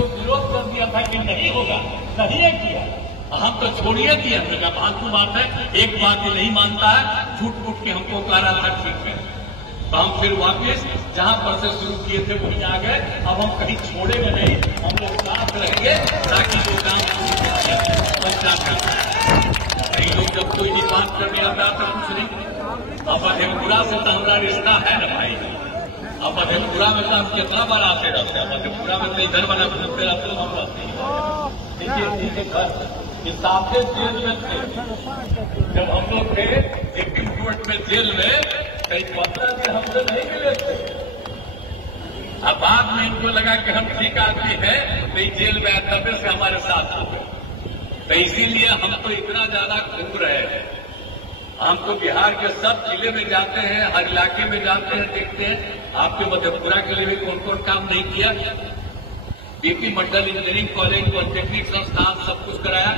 लोग विरोध कर दिया था कि नहीं होगा, नहीं है किया। हम तो छोड़िए दिया था। फालतू बात है, एक बात ये नहीं मानता है, झूठ फूट के हमको कह रहा था ठीक है। तो हम फिर वापस जहां पर से शुरू किए थे वहीं आ गए। अब हम कहीं छोड़ेंगे नहीं, हम लोग साथ रहेंगे ताकि वो काम पंचायत करता। कई लोग जब कोई भी बात करने आता है तो कुछ नहीं। अब मधेपुरा से तो हमारा रिश्ता है न भाई। अब मधेपुरा में तो हम कितना बार आते रहते हैं। मधेपुरा में तो इधर वाला घूमते रहते हम रहते हैं। देखिए ये साथे जेल में थे जब हम लोग थे सुप्रीम कोर्ट में जेल में, कई 15 दिन हमसे नहीं मिले थे। अब बाद में इनको लगा कि हम ठीक आदमी है, तो जेल में तबे से हमारे साथ हो गए। तो इसीलिए हम तो इतना ज्यादा घूम रहे हैं। हम तो बिहार के सब जिले में जाते हैं, हर इलाके में जाते हैं, देखते हैं आपके मधेपुरा के लिए भी कौन कौन काम नहीं किया। बीपी मंडल इंजीनियरिंग कॉलेज, पॉलिटेक्निक संस्थान सब कुछ कराया।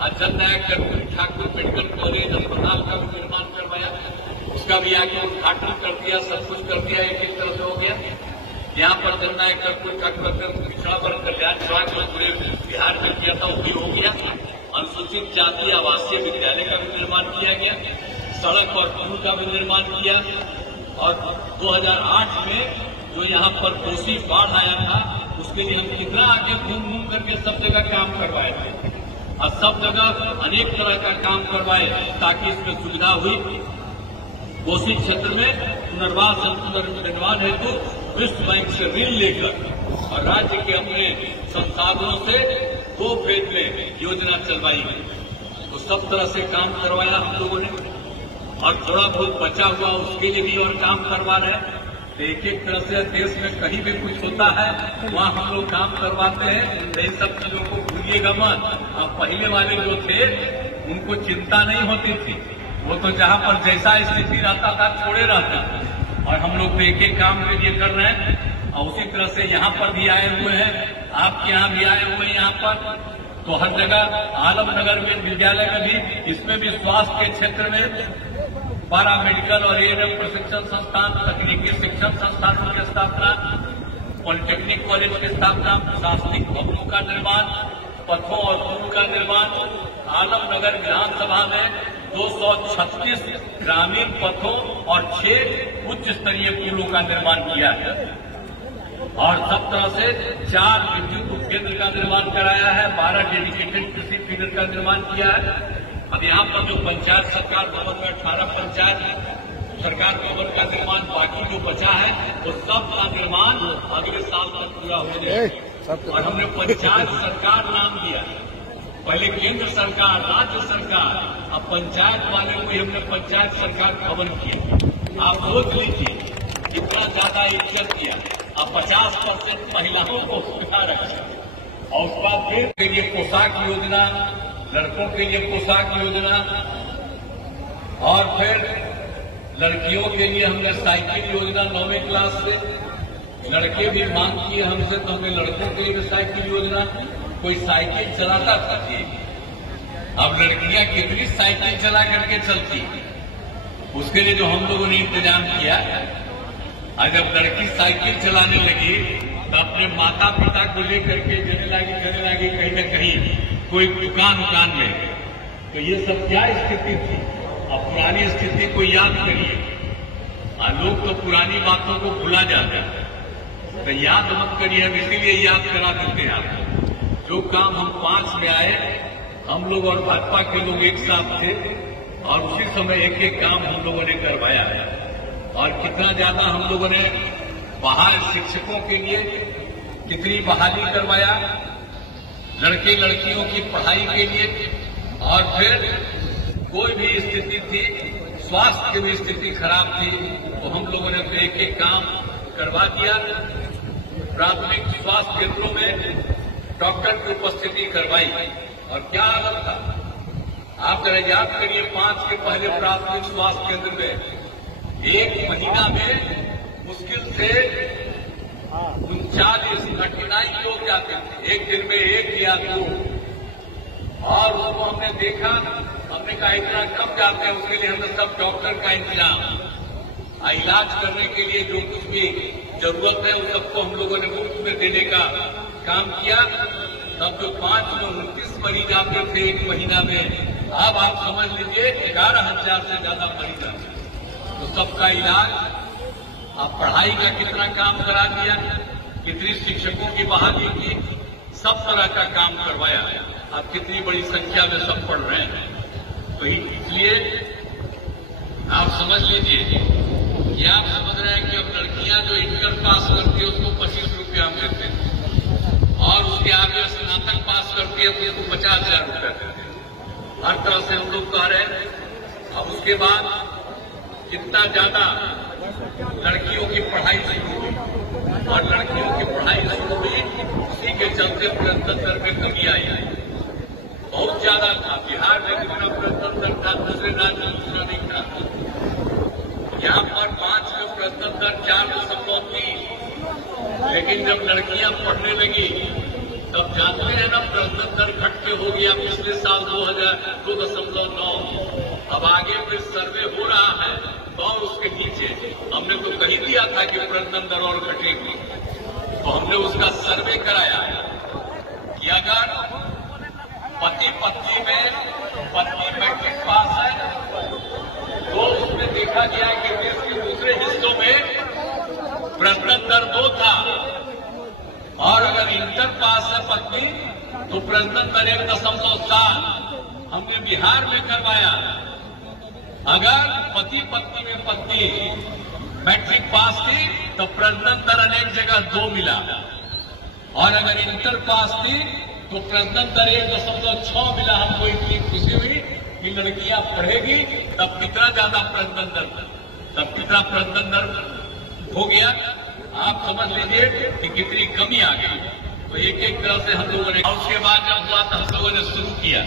अजय नायक कर्पूरी ठाकुर मेडिकल कॉलेज अस्पताल का भी निर्माण करवाया, उसका भी आगे उद्घाटन कर दिया, सब कुछ कर दिया, एक तरह से हो गया। यहाँ पर जननायक कर्पूरी ठाकुर पिछड़ा वर्ग कल्याण विभाग जो पूरे बिहार में किया था वो भी हो गया। अनुसूचित जाति आवासीय विद्यालय का भी निर्माण किया गया, सड़क और पुल का भी निर्माण किया। और 2008 में जो यहाँ पर कोसी बाढ़ आया था उसके लिए हम कितना आगे घूम घूम करके सब जगह काम करवाए थे और सब जगह अनेक तरह का काम करवाए ताकि इसमें सुविधा हुई। कोसी क्षेत्र में पुनर्वास पुनर्निर्माण हेतु विश्व बैंक से ऋण लेकर और राज्य के अपने संसाधनों से 2 फेज में योजना चलवाई गई। तो सब तरह से काम करवाया हम लोगों ने और थोड़ा बहुत बचा हुआ उसके लिए भी और काम करवा रहे हैं। तो एक एक तरह से देश में कहीं भी कुछ होता है वहाँ हम लोग काम करवाते हैं। तो इन सब चीजों को भूलिएगा मत। अब पहले वाले जो थे उनको चिंता नहीं होती थी, वो तो जहाँ पर जैसा स्थिति रहता था छोड़े रहते थे। और हम लोग तो एक एक काम के लिए कर रहे हैं और उसी तरह से यहाँ पर भी आए हुए हैं, आपके यहाँ भी आए हुए हैं। यहाँ पर तो हर जगह आलमनगर में विद्यालय में भी, इसमें भी स्वास्थ्य के क्षेत्र में पारा मेडिकल और एएनएम प्रशिक्षण संस्थान, तकनीकी शिक्षण संस्थानों की स्थापना, पॉलिटेक्निक कॉलेज की स्थापना, प्रशासनिक भवनों का निर्माण, पथों और पुल का निर्माण। आलमनगर विधानसभा में 236 ग्रामीण पथों और 6 उच्च स्तरीय पुलों का निर्माण किया है और सब तरह से 4 विद्युत उपकेंद्र का निर्माण कराया है, 12 डेडिकेटेड कृषि फीडर का निर्माण किया है। अब यहाँ पर जो पंचायत सरकार भवन में 18 पंचायत सरकार भवन का निर्माण बाकी जो बचा है वो सब का निर्माण अगले साल तक पूरा हो जाएगा। और हमने पंचायत सरकार नाम दिया, पहले केंद्र सरकार, राज्य सरकार, अब पंचायत वाले को हमने पंचायत सरकार भवन किया। आप सोच लीजिए कितना ज्यादा इज्जत किया। अब 50% महिलाओं को सुविधा रखी और उसके बाद फिर के लिए पोशाक योजना, लड़कों के लिए पोशाक योजना और फिर लड़कियों के लिए हमने साइकिल योजना 9वीं क्लास से। लड़के भी मांग किए हमसे तो हमने लड़कों के लिए भी साइकिल योजना। कोई साइकिल चलाता था जी, अब लड़कियां कितनी साइकिल चला करके चलती, उसके लिए जो हम लोगों ने इंतजाम किया। और जब लड़की साइकिल चलाने लगी तो अपने माता पिता को लेकर के चलने लगी कहीं न कहीं कोई दुकान में। तो ये सब क्या स्थिति थी। अब पुरानी स्थिति को याद करिए। लोग तो पुरानी बातों को भुला जाते हैं, तो याद मत करिए, हम इसीलिए याद करा देते हैं आपको। जो काम हम 5 में आए, हम लोग और भाजपा के लोग एक साथ थे और उसी समय एक एक काम हम लोगों ने करवाया है। और कितना ज्यादा हम लोगों ने बहाल शिक्षकों के लिए कितनी बहाली करवाया, लड़के लड़कियों की पढ़ाई के लिए। और फिर कोई भी स्थिति थी, स्वास्थ्य की भी स्थिति खराब थी, तो हम लोगों ने तो एक एक काम करवा दिया। प्राथमिक स्वास्थ्य केंद्रों में डॉक्टर की उपस्थिति करवाई और क्या हालत था आप जरा याद करिए। 5 के पहले प्राथमिक स्वास्थ्य केंद्र में 1 महीना में मुश्किल से 39 लोग जाते थे, एक दिन में 1 या 2। और उसको हमने देखा, हमने कहा इतना कम जाते हैं, उसके लिए हमने सब डॉक्टर का इंतजाम, इलाज करने के लिए जो कुछ भी जरूरत है उन सबको हम लोगों ने मुफ्त में देने का काम किया तब जो 529 मरीज आते थे एक महीना में, अब आप समझ लीजिए 11,000 से ज्यादा मरीज आते। तो सबका इलाज, आप पढ़ाई का कितना काम करा दिया, कितनी शिक्षकों की बहाली की, सब तरह का काम करवाया। आप कितनी बड़ी संख्या में सब पढ़ रहे हैं। तो इसलिए आप समझ लीजिए कि आप समझ रहे हैं कि अब लड़कियां जो इंटर पास करती है उसको 25 रुपया देते हैं और उसके आगे स्नातक पास करती है तो उसको 50,000 रुपया देते हैं। हर तरह से हम लोग कह रहे हैं। अब उसके बाद जितना ज्यादा लड़कियों की पढ़ाई शुरू हुई और लड़कियों की पढ़ाई शुरू हुई, उसी के चलते प्रजनन दर में कमी आई। बहुत ज्यादा था बिहार में, कितना प्रजनन दर था दूसरे राज्यों में दूसरा नहीं था। यहाँ पर 5 में प्रजनन दर 4.3, लेकिन जब लड़कियां पढ़ने लगी तब जानते हैं ना प्रजनन दर घट के हो गया पिछले साल 2.9। अब आगे फिर सर्वे हो रहा है और उसके नीचे हमने तो कही दिया था कि प्रजनन दर और घटेगी, तो हमने उसका सर्वे कराया कि अगर पति पत्नी में पत्नी मैट्रिक पास है तो उसमें देखा गया कि देश के दूसरे हिस्सों में प्रजनन दर 2 था और अगर इंटर पास है पत्नी तो प्रजनन दर 1.7। हमने बिहार में करवाया। अगर पति पत्नी में पत्नी मैट्रिक पास थी तो प्रजनन दर अनेक जगह 2 मिला और अगर इंटर पास थी तो प्रजनन दर 1.6 मिला। हमको इतनी खुशी हुई कि लड़कियां पढ़ेगी तब कितना ज्यादा प्रजनन दर, तब कितना प्रजनन दर हो गया। आप समझ लीजिए कि कितनी कमी आ गई। तो एक एक तरह से हम लोगों ने, उसके बाद जब हुआ तो हम लोगों ने शुरू किया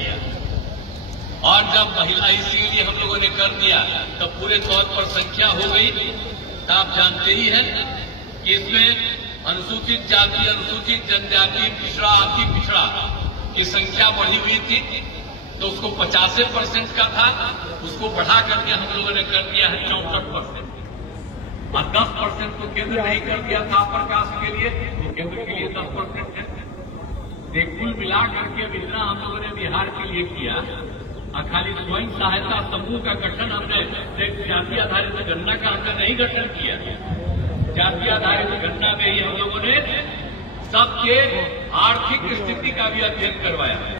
और जब महिला इसीलिए हम लोगों ने कर दिया तब पूरे तौर पर संख्या हो गई। तो आप जानते ही हैं कि इसमें अनुसूचित जाति, अनुसूचित जनजाति, पिछड़ा, अति पिछड़ा की संख्या बढ़ी हुई थी। तो उसको 85% का था, उसको बढ़ा करके हम लोगों ने कर दिया है 64% और 10% तो केंद्र नहीं कर दिया था अपर कास्ट के लिए, तो केंद्र के लिए 10% है। कुल मिला करके इतना हम लोगों ने बिहार के लिए किया। खाली स्वयं सहायता समूह का गठन हमने जाति आधारित गणना का हमने नहीं गठन किया। जाति आधारित गणना में ही हम लोगों ने सबके आर्थिक स्थिति का भी अध्ययन करवाया।